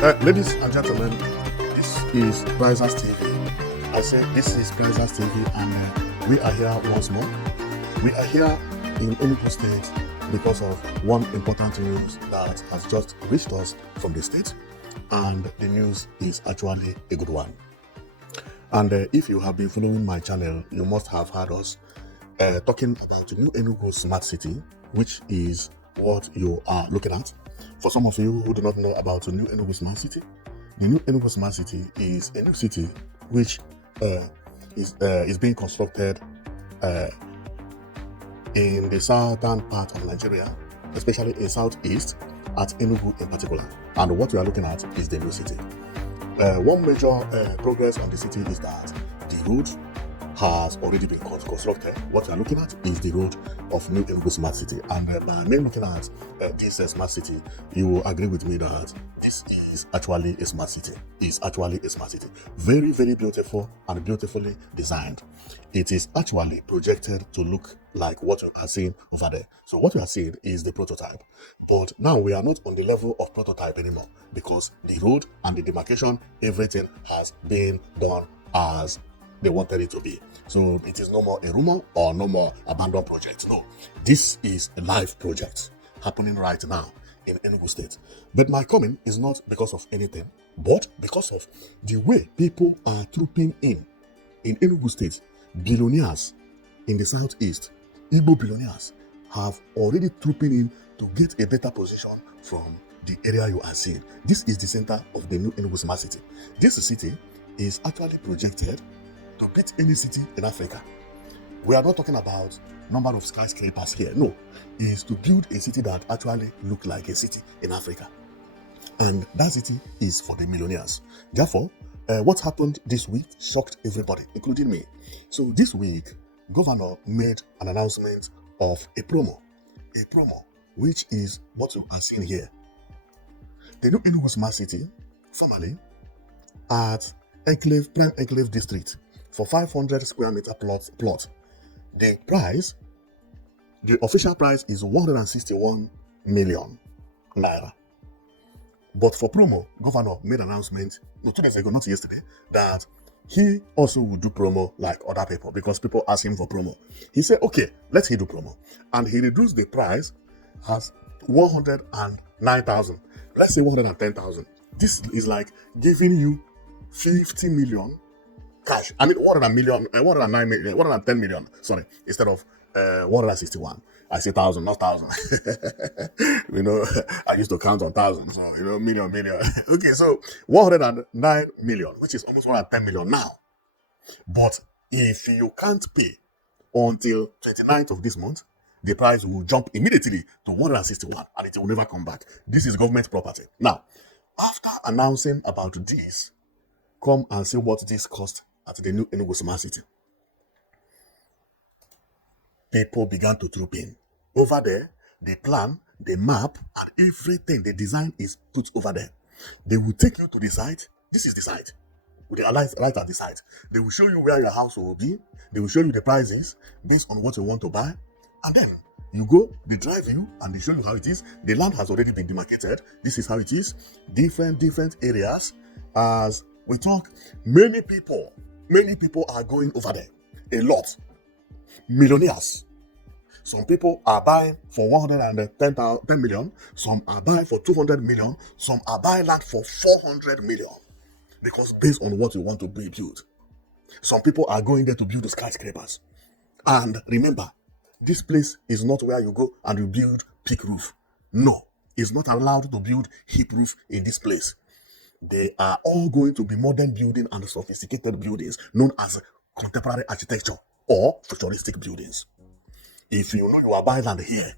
Ladies and gentlemen, this is Prizers TV. I said this is Prizers TV, and we are here once more. We are here in Enugu State because of one important news that has just reached us from the state, and the news is actually a good one. And if you have been following my channel, you must have heard us talking about the new Enugu Smart City, which is what you are looking at. For some of you who do not know about the new Enugu Smart City, the new Enugu Smart City is a new city which is being constructed in the southern part of Nigeria, especially in southeast, at Enugu in particular. And what we are looking at is the new city. One major progress on the city is that the road has already been constructed. What we are looking at is the road of New Enugu Smart City. And by me looking at this smart city, you will agree with me that this is actually a smart city. It's actually a smart city. Very, very beautiful and beautifully designed. It is actually projected to look like what you are seeing over there. So what we are seeing is the prototype. But now we are not on the level of prototype anymore, because the road and the demarcation, everything has been done as they wanted it to be. So it is no more a rumor or no more abandoned project. No, this is a live project happening right now in Enugu State. But my comment is not because of anything, but because of the way people are trooping in Enugu State. Billionaires in the southeast, Igbo billionaires, have already trooping in to get a better position from the area you are seeing. This is the center of the new Enugu Smart City. This city is actually projected to beat any city in Africa. We are not talking about number of skyscrapers here. No, it is to build a city that actually look like a city in Africa. And that city is for the millionaires. Therefore, what happened this week shocked everybody, including me. So this week, Governor made an announcement of a promo, which is what you are seeing here. The new Enugu Smart City, formerly at Prime Enclave District, for 500 square meter plot. The official price is 161 million naira. But for promo, Governor made an announcement 2 days ago, not yesterday, that he also would do promo like other people, because people ask him for promo. He said, okay, let him do promo. And he reduced the price as 109,000. Let's say 110,000. This is like giving you 50 million cash. I mean, 110 million, sorry, instead of 161. I say thousand, not thousand. I used to count on thousands, so, million. Okay, so 109 million, which is almost 110 million now. But if you can't pay until 29th of this month, the price will jump immediately to 161, and it will never come back. This is government property. Now, after announcing about this, come and see what this cost at the new Enugu Smart City. People began to troop in. Over there, the plan, the map, and everything, the design is put over there. They will take you to the site. This is the site. With the right at the site. They will show you where your house will be. They will show you the prices based on what you want to buy. And then you go, they drive you, and they show you how it is. The land has already been demarcated. This is how it is. Different areas. As we talk, many people are going over there. A lot. Millionaires. Some people are buying for 110 million. Some are buying for 200 million. Some are buying land for 400 million. Because based on what you want to build. Some people are going there to build the skyscrapers. And remember, this place is not where you go and you build peak roof. No, it's not allowed to build hip roof in this place. They are all going to be modern building and sophisticated buildings known as contemporary architecture or futuristic buildings. If you know you are buying land here,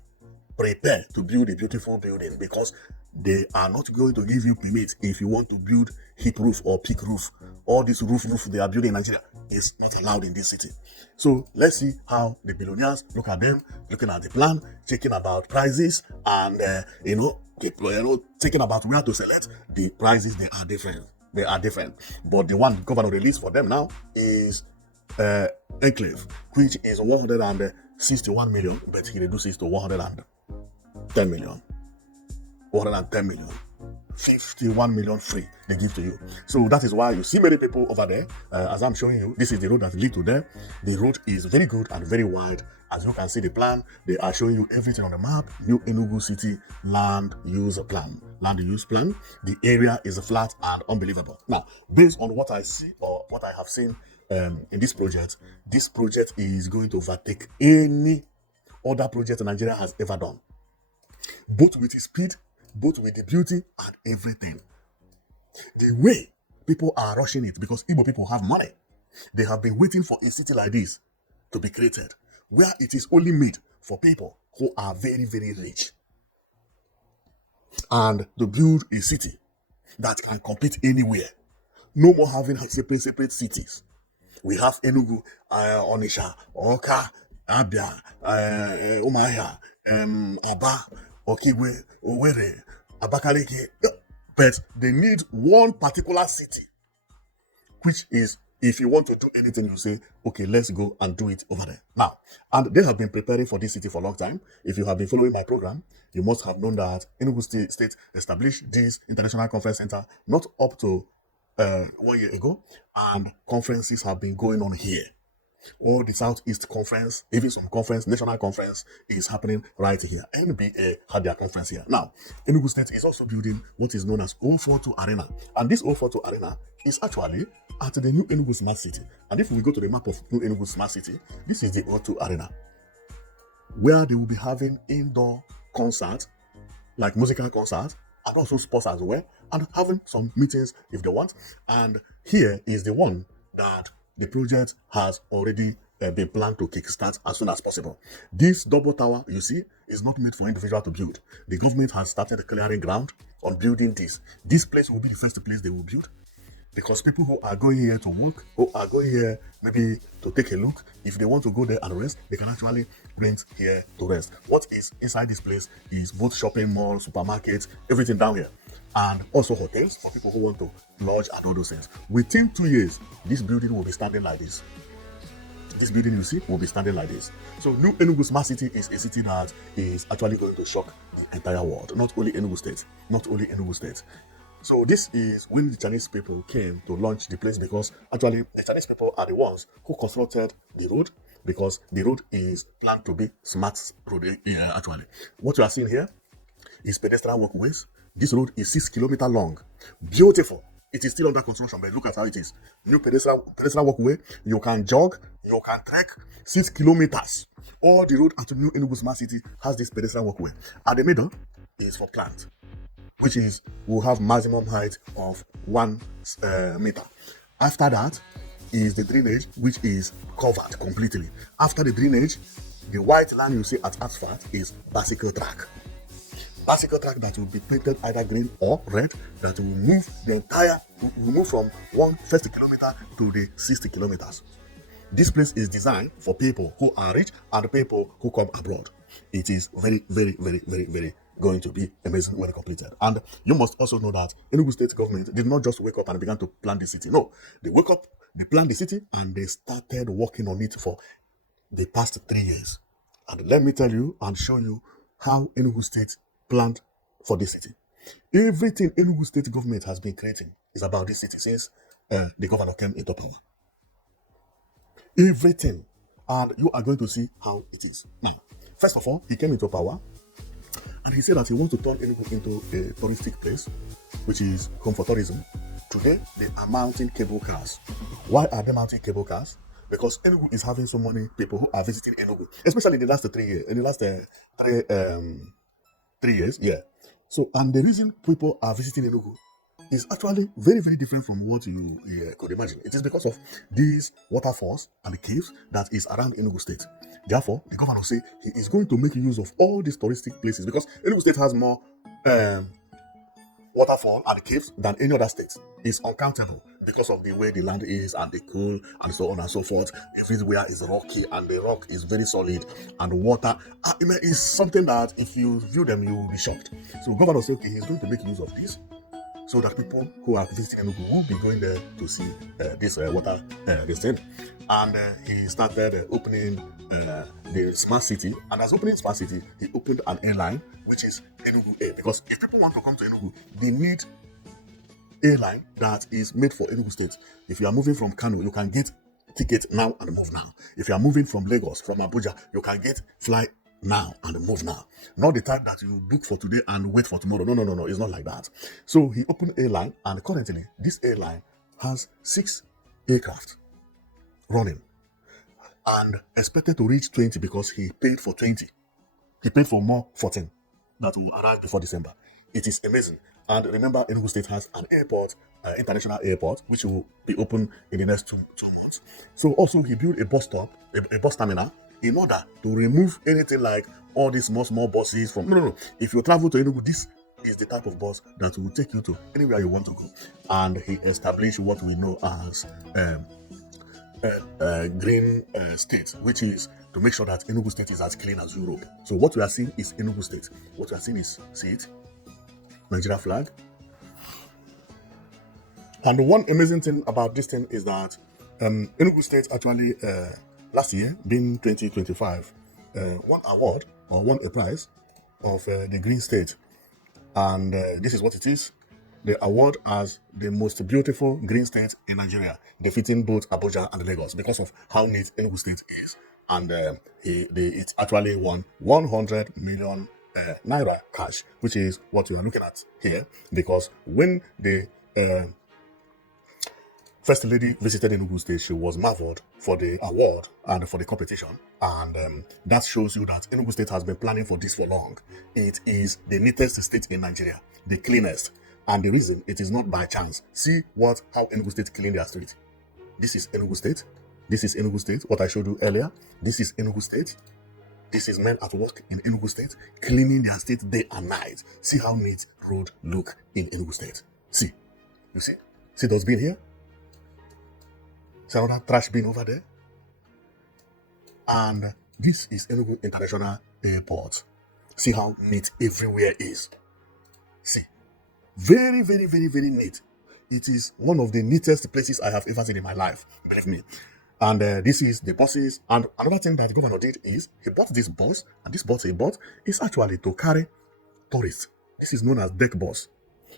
prepare to build a beautiful building, because they are not going to give you permit if you want to build hip roof or peak roof. All this roof they are building in Nigeria is not allowed in this city. So let's see how the billionaires look at them, looking at the plan, checking about prices, and thinking about where to select. The prices, they are different. But the one governor released for them now is Enclave, which is 161 million, but he reduces to 110 million. 51 million free they give to you. So that is why you see many people over there. As I'm showing you, this is the road that leads to there. The road is very good and very wide. As you can see the plan, they are showing you everything on the map. New Enugu City land use plan. Land use plan. The area is flat and unbelievable. Now, based on what I see or what I have seen in this project is going to overtake any other project Nigeria has ever done. Both with the speed, both with the beauty and everything. The way people are rushing it, because Igbo people have money. They have been waiting for a city like this to be created, where it is only made for people who are very, very rich. And to build a city that can compete anywhere. No more having separate cities. We have Enugu, Onisha, Oka, Abia, Umuahia, Aba, Okigwe, Owerri, Abakaliki. But they need one particular city, which is, if you want to do anything, you say, okay, let's go and do it over there. Now, and they have been preparing for this city for a long time. If you have been following my program, you must have known that Enugu State established this International Conference Center not up to 1 year ago, and conferences have been going on here. All the Southeast Conference, even some conference, national conference is happening right here. NBA had their conference here. Now, Enugu State is also building what is known as 042 Arena. And this 042 Arena is actually at the new Enugu Smart City. And if we go to the map of new Enugu Smart City, this is the 042 Arena, where they will be having indoor concerts, like musical concerts, and also sports as well, and having some meetings if they want. And here is the one that the project has already been planned to kickstart as soon as possible. This double tower you see is not made for individual to build. The government has started clearing ground on building this. This place will be the first place they will build, because people who are going here to work, who are going here maybe to take a look, if they want to go there and rest, they can actually rent here to rest. What is inside this place is both shopping malls, supermarkets, everything down here, and also hotels for people who want to lodge and all those things. Within 2 years, this building will be standing like this. This building you see will be standing like this. So new Enugu Smart City is a city that is actually going to shock the entire world, not only Enugu State, not only Enugu State. So this is when the Chinese people came to launch the place, because actually the Chinese people are the ones who constructed the road, because the road is planned to be smart road. Actually, what you are seeing here is pedestrian walkways. This road is 6 kilometers long. Beautiful. It is still under construction, but look at how it is. New pedestrian walkway. You can jog, you can trek 6 kilometers. All the road at New Enugu Smart City has this pedestrian walkway. At the middle is for plant, which is will have maximum height of 1 meter. After that is the drainage, which is covered completely. After the drainage, the white line you see at asphalt is bicycle track. Bicycle track that will be painted either green or red, that will move the entire, will move from 1 kilometer to the 60 kilometers. This place is designed for people who are rich and people who come abroad. It is very, very, very, very, very going to be amazing when completed. And you must also know that Enugu State government did not just wake up and began to plan the city. No, they woke up, they planned the city, and they started working on it for the past 3 years. And let me tell you and show you how Enugu State planned for this city. Everything Enugu State government has been creating is about this city since the governor came into power. Everything. And you are going to see how it is. Now, first of all, he came into power, and he said that he wants to turn Enugu into a touristic place, which is home for tourism. Today, they are mounting cable cars. Why are they mounting cable cars? Because Enugu is having so many people who are visiting Enugu, especially in the last 3 years. In the last 3 years, yeah. So, and the reason people are visiting Enugu is actually very, very different from what you could imagine. It is because of these waterfalls and the caves that is around Enugu State. Therefore, the governor say he is going to make use of all these touristic places, because Enugu State has more waterfall and caves than any other state. It's uncountable because of the way the land is and the cool and so on and so forth. Everywhere is rocky and the rock is very solid, and water is something that if you view them, you will be shocked. So governor said, okay, he's going to make use of this, so that people who are visiting Enugu will be going there to see this water, this thing. And he started opening the smart city. And as opening smart city, he opened an airline, which is Enugu Air, because if people want to come to Enugu, they need airline that is made for Enugu State. If you are moving from Kano, you can get ticket now and move now. If you are moving from Lagos, from Abuja, you can get fly now and move now. Not the type that you book for today and wait for tomorrow. No. It's not like that. So he opened airline, and currently this airline has 6 aircraft running and expected to reach 20 because he paid for 20. He paid for more 14 that will arrive before December. It is amazing. And remember, Enugu State has an airport, international airport, which will be open in the next two months. So also he built a bus stop, a bus terminal, in order to remove anything like all these small buses from. No. If you travel to Enugu, this is the type of bus that will take you to anywhere you want to go. And he established what we know as green state, which is to make sure that Enugu State is as clean as Europe. So what we are seeing is Enugu State. What we are seeing is, see it, Nigeria flag. And one amazing thing about this thing is that Enugu State actually last year, being 2025, won award or won a prize of the Green State. And this is what it is. The award as the most beautiful green state in Nigeria, defeating both Abuja and Lagos because of how neat Enugu State is. And it actually won 100 million naira cash, which is what you are looking at here. Because when the First Lady visited Enugu State, she was marveled for the award and for the competition. And that shows you that Enugu State has been planning for this for long. It is the neatest state in Nigeria, the cleanest. And the reason, it is not by chance. See how Enugu State clean their street. This is Enugu State. This is Enugu State, what I showed you earlier. This is Enugu State. This is men at work in Enugu State, cleaning their state day and night. See how neat road look in Enugu State. See, you see? See those bin here? See another trash bin over there? And this is Enugu International Airport. See how neat everywhere is. See. Very, very, very, very neat. It is one of the neatest places I have ever seen in my life, believe me. And this is the buses. And another thing that the governor did is he bought this bus, and this bus he bought is actually to carry tourists. This is known as deck bus.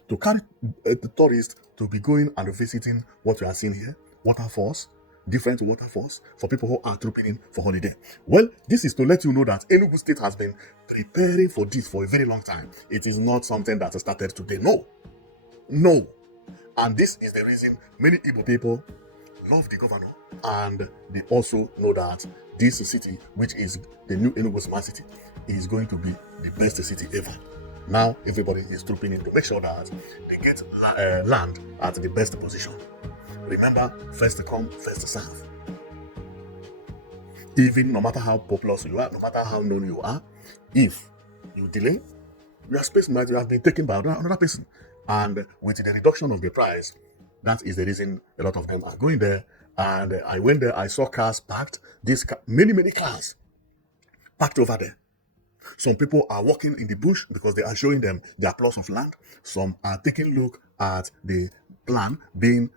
To carry the tourists to be going and visiting what we are seeing here, waterfalls, different waterfalls for people who are trooping in for holiday. Well, this is to let you know that Enugu State has been preparing for this for a very long time. It is not something that started today. No. And this is the reason many Igbo people love the governor, and they also know that this city, which is the new Enugu Smart City, is going to be the best city ever. Now everybody is trooping in to make sure that they get land at the best position. Remember, first to come, first to serve. Even no matter how popular you are, no matter how known you are, if you delay, your space might have been taken by another person. And with the reduction of the price, that is the reason a lot of them are going there. And I went there, I saw cars parked, many cars parked over there. Some people are walking in the bush because they are showing them their plots of land. Some are taking a look at the plan being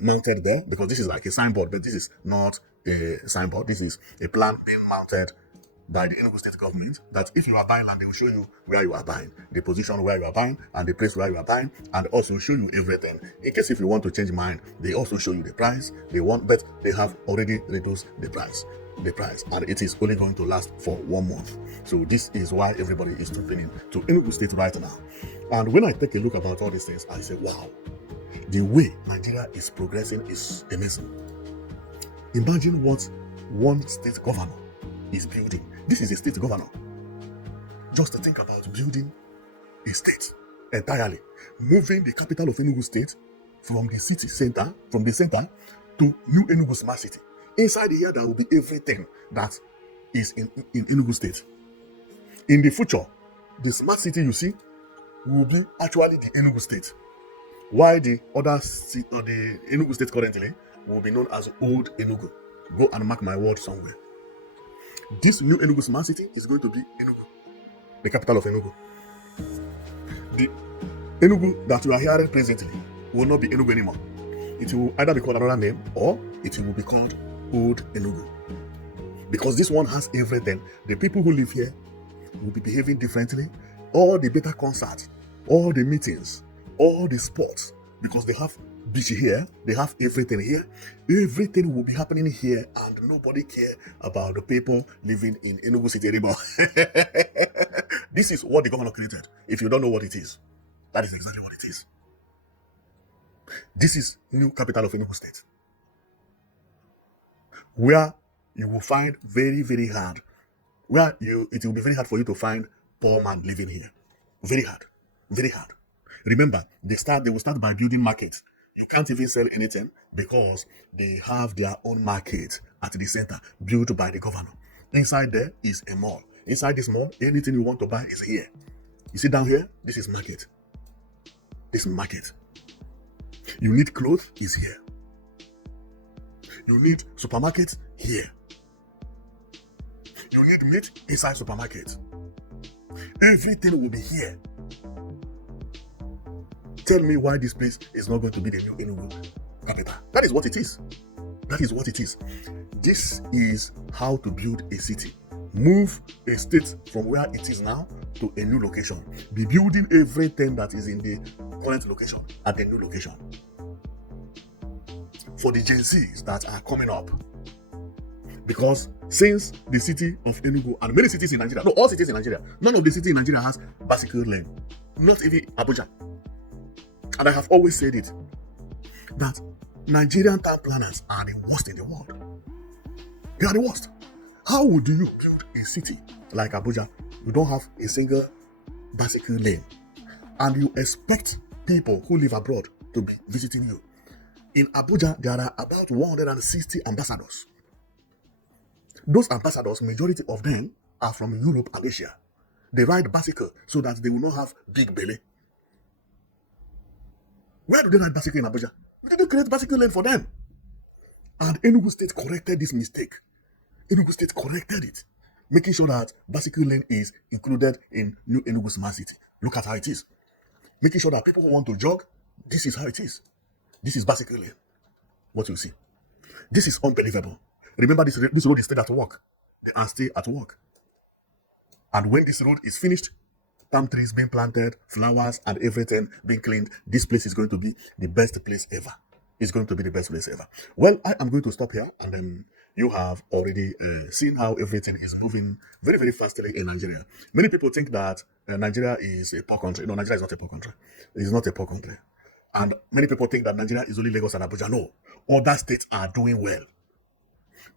mounted there, because this is like a signboard, but this is not a signboard. This is a plan being mounted by the Enugu State government, that if you are buying land, they will show you where you are buying, the position where you are buying, and the place where you are buying, and also show you everything. In case if you want to change mind, they also show you the price they want, but they have already reduced the price, and it is only going to last for 1 month. So this is why everybody is trooping in to Enugu State right now. And when I take a look about all these things, I say, wow, the way Nigeria is progressing is amazing. Imagine what one state governor is building. This is a state governor. Just to think about building a state entirely, moving the capital of Enugu State from the city center, to new Enugu Smart City. Inside here, there will be everything that is in Enugu State. In the future, the smart city you see will be actually the Enugu State, while the other city, or the Enugu State currently, will be known as Old Enugu. Go and mark my word somewhere. This new Enugu Smart City is going to be Enugu, the capital of Enugu. The Enugu that you are hearing presently will not be Enugu anymore. It will either be called another name, or it will be called Old Enugu. Because this one has everything. The people who live here will be behaving differently. All the better concerts, all the meetings, all the sports, because they have beach here, they have everything here. Everything will be happening here, and nobody care about the people living in Enugu City anymore. This is what the governor created. If you don't know what it is, that is exactly what it is. This is new capital of Enugu State, where you will find very, very hard, it will be very hard for you to find poor man living here. Very hard, very hard. Remember, they will start by building markets. You can't even sell anything because they have their own market at the center built by the governor. Inside there is a mall. Inside this mall, anything you want to buy is here. You see down here, this is market. This is market. You need clothes, is here. You need supermarket, here. You need meat, inside supermarket. Everything will be here. Tell me why this place is not going to be the new Enugu capital. That is what it is. That is what it is. This is how to build a city. Move a state from where it is now to a new location. Be building everything that is in the current location at the new location. For the Gen Zs that are coming up. Because since the city of Enugu and many cities in Nigeria, no, all cities in Nigeria, none of the cities in Nigeria has bicycle lane. Not even Abuja. And I have always said it, that Nigerian town planners are the worst in the world. They are the worst. How would you build a city like Abuja? You don't have a single bicycle lane. And you expect people who live abroad to be visiting you. In Abuja, there are about 160 ambassadors. Those ambassadors, majority of them are from Europe and Asia. They ride bicycle so that they will not have big belly. Where do they ride bicycle in Abuja? We didn't create bicycle lane for them. And Enugu State corrected this mistake. Enugu State corrected it, making sure that bicycle lane is included in new Enugu Smart City. Look at how it is. Making sure that people who want to jog, this is how it is. This is bicycle lane. What you see. This is unbelievable. Remember, this road is still at work. They are still at work. And when this road is finished, palm trees being planted, flowers and everything being cleaned, this place is going to be the best place ever. It's going to be the best place ever. Well, I am going to stop here, and then you have already seen how everything is moving very, very fastly in Nigeria. Many people think that Nigeria is a poor country. No, Nigeria is not a poor country. It is not a poor country. And many people think that Nigeria is only Lagos and Abuja. No, other states are doing well.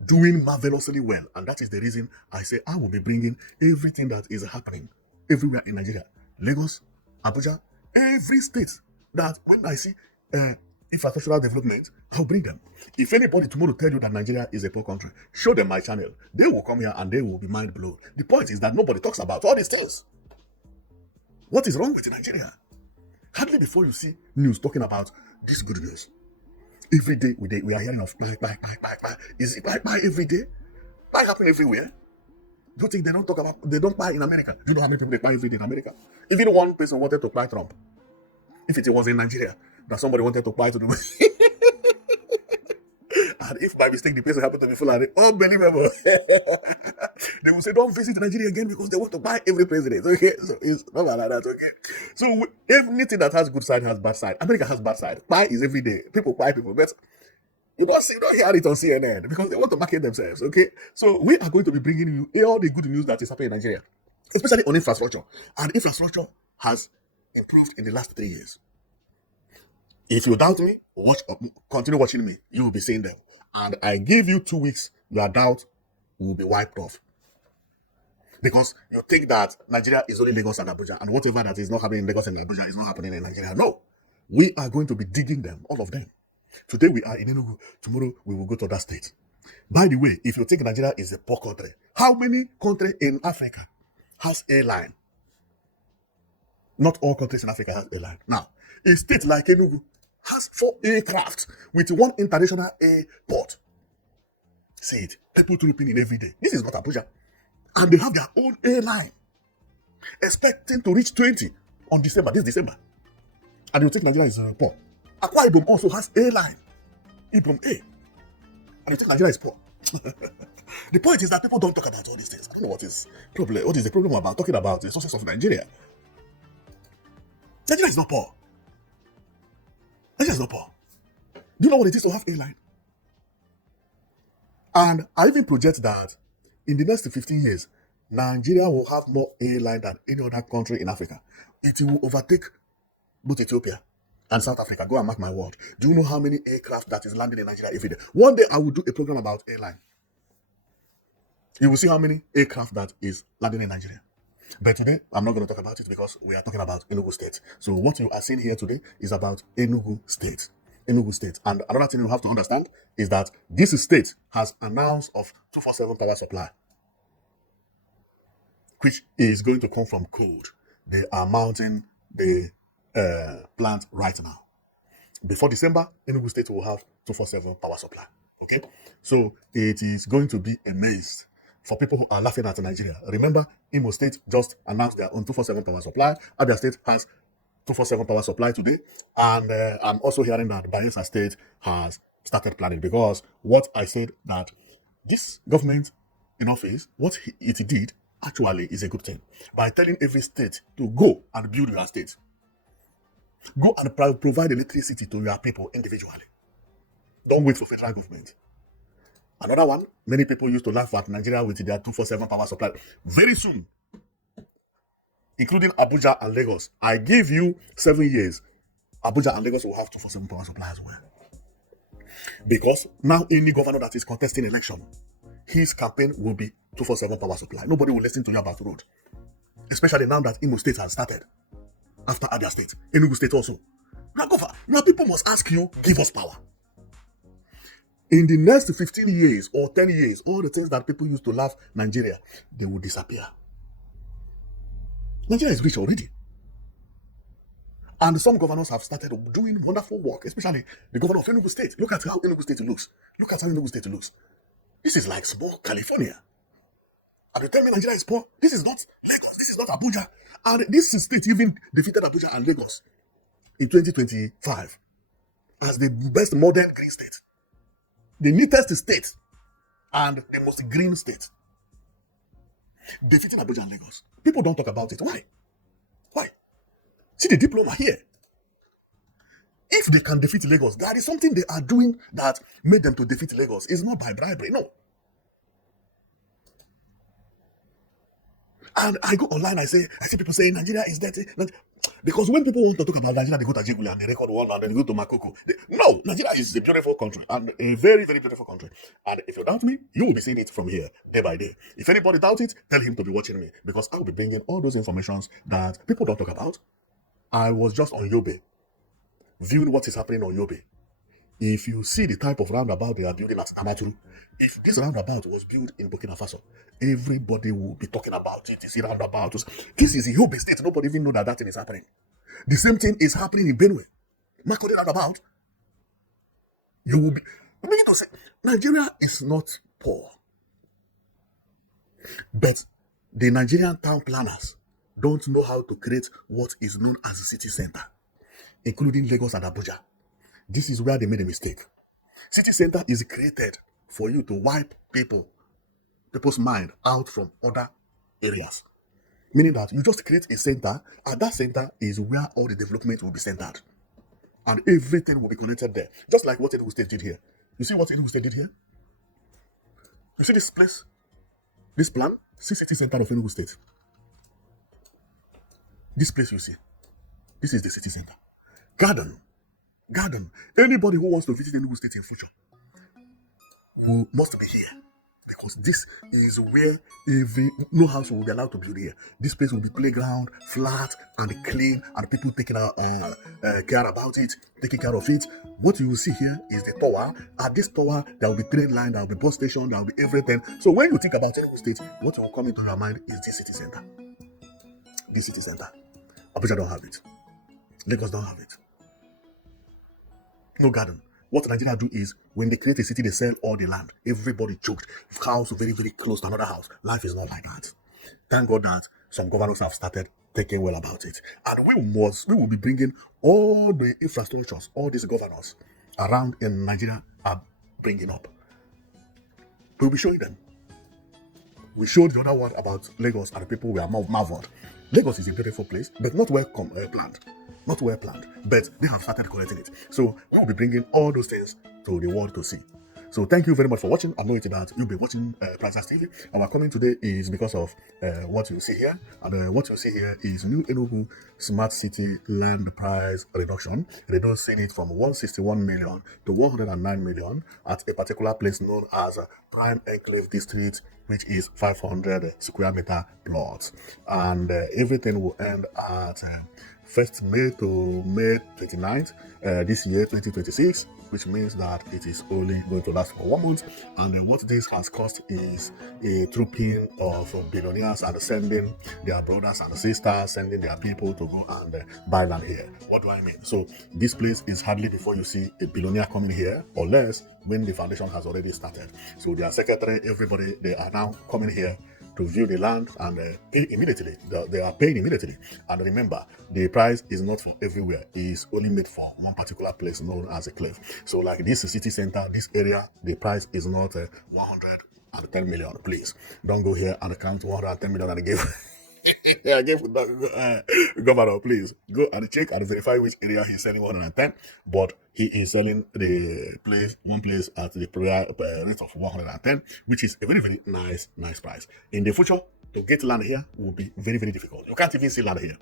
Doing marvelously well. And that is the reason I say I will be bringing everything that is happening everywhere in Nigeria. Lagos, Abuja, every state that when I see infrastructural development, I'll bring them. If anybody tomorrow tell you that Nigeria is a poor country, show them my channel. They will come here and they will be mind blown. The point is that nobody talks about all these things. What is wrong with Nigeria? Hardly before you see news talking about this good news. Every day we are hearing of buy. Is it buy every day? Buy happen everywhere. Do you think they don't talk about, they don't buy in America? Do you know how many people they buy every day in America? Even one person wanted to buy Trump. If it was in Nigeria, that somebody wanted to buy to them. And if by mistake the person happened to be Fulani, unbelievable. They will say, don't visit Nigeria again because they want to buy every president. Okay, so it's not like that. Okay, so anything that has good side has bad side. America has bad side. Buy is every day. People buy people, but you don't hear it on CNN because they want to market themselves. Okay, so we are going to be bringing you all the good news that is happening in Nigeria, especially on infrastructure. And infrastructure has improved in the last 3 years. If you doubt me, continue watching me. You will be seeing them. And I give you 2 weeks, your doubt will be wiped off. Because you think that Nigeria is only Lagos and Abuja, and whatever that is not happening in Lagos and Abuja is not happening in Nigeria. No. We are going to be digging them, all of them. Today we are in Enugu. Tomorrow we will go to that state. By the way, if you think Nigeria is a poor country, how many countries in Africa has airline? Not all countries in Africa have airline. Now, a state like Enugu has 4 aircraft with 1 international airport. See it. People tripping in every day. This is not Abuja. And they have their own airline. Expecting to reach 20 on this December. And you think Nigeria is poor. Akwa Ibom also has airline. Ibom A. And you think Nigeria is poor. The point is that people don't talk about all these things. I don't know what is problem. What is the problem about talking about the success of Nigeria? Nigeria is not poor. Nigeria is not poor. Do you know what it is to have airline? And I even project that in the next 15 years, Nigeria will have more airline than any other country in Africa. It will overtake both Ethiopia and South Africa. Go and mark my word. Do you know how many aircraft that is landing in Nigeria every day? One day I will do a program about airline. You will see how many aircraft that is landing in Nigeria. But today, I'm not going to talk about it because we are talking about Enugu State. So what you are seeing here today is about Enugu State. Enugu State. And another thing you have to understand is that this state has announced of 247 power supply, which is going to come from coal. They are mounting the plant right now. Before December, Enugu State will have 247 power supply. Okay? So it is going to be a maze for people who are laughing at Nigeria. Remember, Imo State just announced their own 247 power supply. Abia State has 247 power supply today. And I'm also hearing that Bayelsa State has started planning, because what I said that this government in office, what it did actually is a good thing. By telling every state to go and build your state. Go and provide electricity to your people individually. Don't wait for federal government. Another one, many people used to laugh at Nigeria with their 247 power supply. Very soon, including Abuja and Lagos, I give you 7 years, Abuja and Lagos will have 247 power supply as well. Because now any governor that is contesting election, his campaign will be 247 power supply. Nobody will listen to you about road. Especially now that Imo State has started. After Abia State, Enugu State also. Now people must ask you, give us power. In the next 15 years or 10 years, all the things that people used to laugh Nigeria, they will disappear. Nigeria is rich already. And some governors have started doing wonderful work, especially the governor of Enugu State. Look at how Enugu State looks. Look at how Enugu State looks. This is like small California. And you tell me Nigeria is poor? This is not Lagos. This is not Abuja. And this state even defeated Abuja and Lagos in 2025 as the best modern green state. The neatest state and the most green state. Defeating Abuja and Lagos. People don't talk about it. Why? Why? See the diploma here. If they can defeat Lagos, there is something they are doing that made them to defeat Lagos. It's not by bribery, no. And I go online, I see people saying Nigeria is dirty. Because when people want to talk about Nigeria, they go to Jiguli and they record one and then they go to Makoko. No, Nigeria is a beautiful country and a very, very beautiful country. And if you doubt me, you will be seeing it from here, day by day. If anybody doubts it, tell him to be watching me, because I will be bringing all those informations that people don't talk about. I was just on Yobe, viewing what is happening on Yobe. If you see the type of roundabout they are building at Amaturu, if this roundabout was built in Burkina Faso, everybody will be talking about it. It's a roundabout. This is a Yobe state. Nobody even know that thing is happening. The same thing is happening in Benue. Makode roundabout. You will be beginning to say Nigeria is not poor, but the Nigerian town planners don't know how to create what is known as a city center, including Lagos and Abuja. This is where they made a mistake. City center is created for you to wipe people's mind out from other areas. Meaning that you just create a center, and that center is where all the development will be centered. And everything will be connected there. Just like what Enugu State did here. You see what Enugu State did here? You see this place? This plan? See city center of Enugu State. This place you see. This is the city center. Garden. Anybody who wants to visit Enugu State in future must be here, because this is where no house will be allowed to build here. This place will be playground, flat and clean, and people taking care about it, taking care of it. What you will see here is the tower. At this tower, there will be train line, there will be bus station, there will be everything. So when you think about Enugu State, what will come into your mind is this city center. This city center. Abuja don't have it. Lagos don't have it. No garden. What Nigeria do is, when they create a city, they sell all the land. Everybody choked. House very, very close to another house. Life is not like that. Thank God that some governors have started thinking well about it. And we will be bringing all the infrastructures, all these governors around in Nigeria are bringing up. We'll be showing them. We showed the other one about Lagos and the people were marveled. Lagos is a beautiful place, but not well planned. Not well planned, but they have started collecting it. So we'll be bringing all those things to the world to see. So thank you very much for watching. I know it that you'll be watching Princess TV. Our coming today is because of what you see here. And what you see here is new Enugu Smart City land price reduction. Reducing it from 161 million to 109 million at a particular place known as Prime Enclave District, which is 500 square meter plots. And everything will end at 1st May to May 29th this year, 2026, which means that it is only going to last for 1 month. And what this has cost is a trooping of billionaires and sending their brothers and sisters, sending their people to go and buy land here. What do I mean? So this place is hardly before you see a billionaire coming here, unless when the foundation has already started. So their secretary, everybody, they are now coming here to view the land and pay immediately. They are paying immediately. And remember, the price is not for everywhere. It's only made for one particular place known as a cliff. So like this city center, this area, the price is not 110 million. Please don't go here and count 110 million and give yeah, give governor, please go and check and verify which area he's selling 110, but he is selling one place at the rate of 110, which is a very, very nice price. In the future, to get land here will be very, very difficult. You can't even see land here.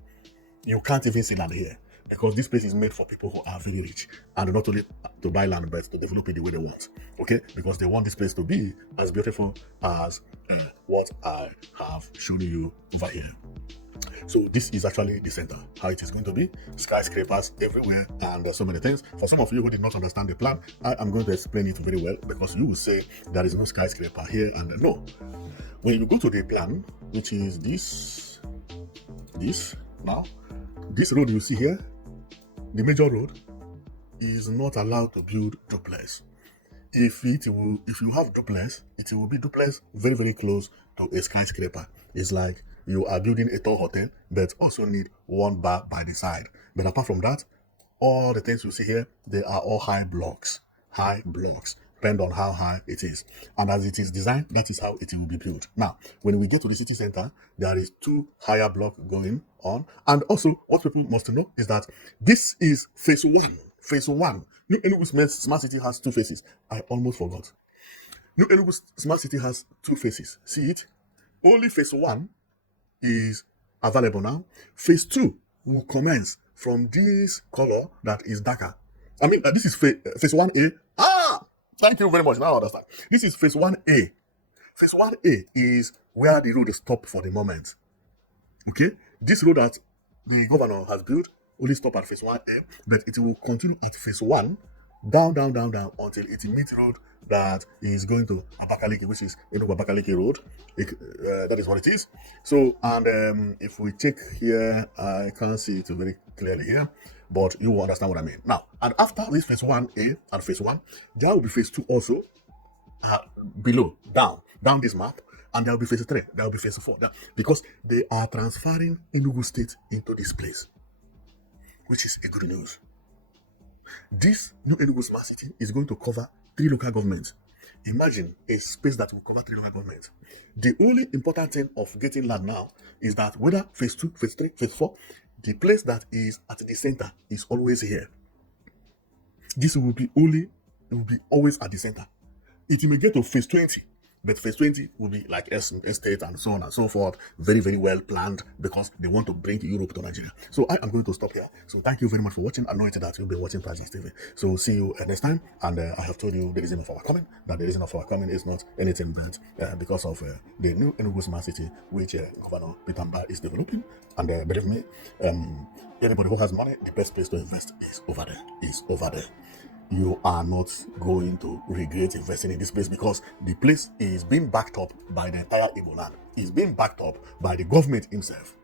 You can't even see land here because this place is made for people who are very rich and not only to buy land but to develop it the way they want. Okay, because they want this place to be as beautiful as what I have shown you over here. So this is actually the center, how it is going to be. Skyscrapers everywhere and so many things. For some of you who did not understand the plan, I am going to explain it very well because you will say there is no skyscraper here and no. When you go to the plan, which is this road you see here, the major road is not allowed to build duplex. If you have duplex, it will be duplex very, very close to a skyscraper. It's like you are building a tall hotel, but also need one bar by the side. But apart from that, all the things you see here, they are all high blocks, depend on how high it is. And as it is designed, that is how it will be built. Now, when we get to the city center, there is 2 higher blocks going on. And also, what people must know is that this is phase 1. Phase 1. New Enugu Smart City has 2 phases. I almost forgot. New Enugu Smart City has 2 phases. See it? Only phase 1 is available now. Phase 2 will commence from this color that is darker. I mean, this is phase 1A. Thank you very much. Now I understand. This is phase 1A. Phase 1A is where the road stops for the moment. Okay? This road that the governor has built only stop at phase 1A, but it will continue at phase 1, down until it meets road that is going to Abuja, which is Enugu Abuja Road. That is what it is. So, and if we check here, I can't see it very clearly here, but you will understand what I mean. Now, and after this phase 1A and phase 1, there will be phase 2 also below, down this map, and there will be phase 3, there will be phase 4, because they are transferring Enugu State into this place, which is a good news. This new Enugu Smart City is going to cover 3 local governments. Imagine a space that will cover 3 local governments. The only important thing of getting land now is that whether phase 2, phase 3, phase 4, the place that is at the center is always here. This will be always at the center. It may get to phase 20, but phase 20 will be like estate and so on and so forth. Very, very well planned because they want to bring Europe to Nigeria. So I am going to stop here. So thank you very much for watching. I know that you'll be watching Princess TV. So see you next time. And I have told you the reason of our coming. That the reason of our coming is not anything bad because of the new Enugu Smart City, which Governor Pitamba is developing. And believe me, anybody who has money, the best place to invest is over there. You are not going to regret investing in this place because the place is being backed up by the entire Igbo land. It's being backed up by the government himself.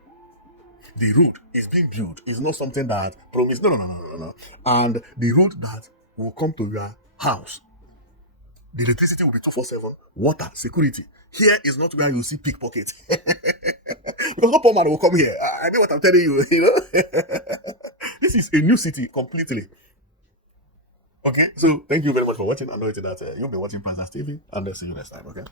The road is being built. It's not something that promised. No. And the road that will come to your house, the electricity will be 24/7, water, security. Here is not where you see pickpocket. Because no poor man will come here. I know what I'm telling you, This is a new city completely. Okay, so thank you very much for watching. I know that you'll be watching Princess TV, and I'll see you next time. Okay.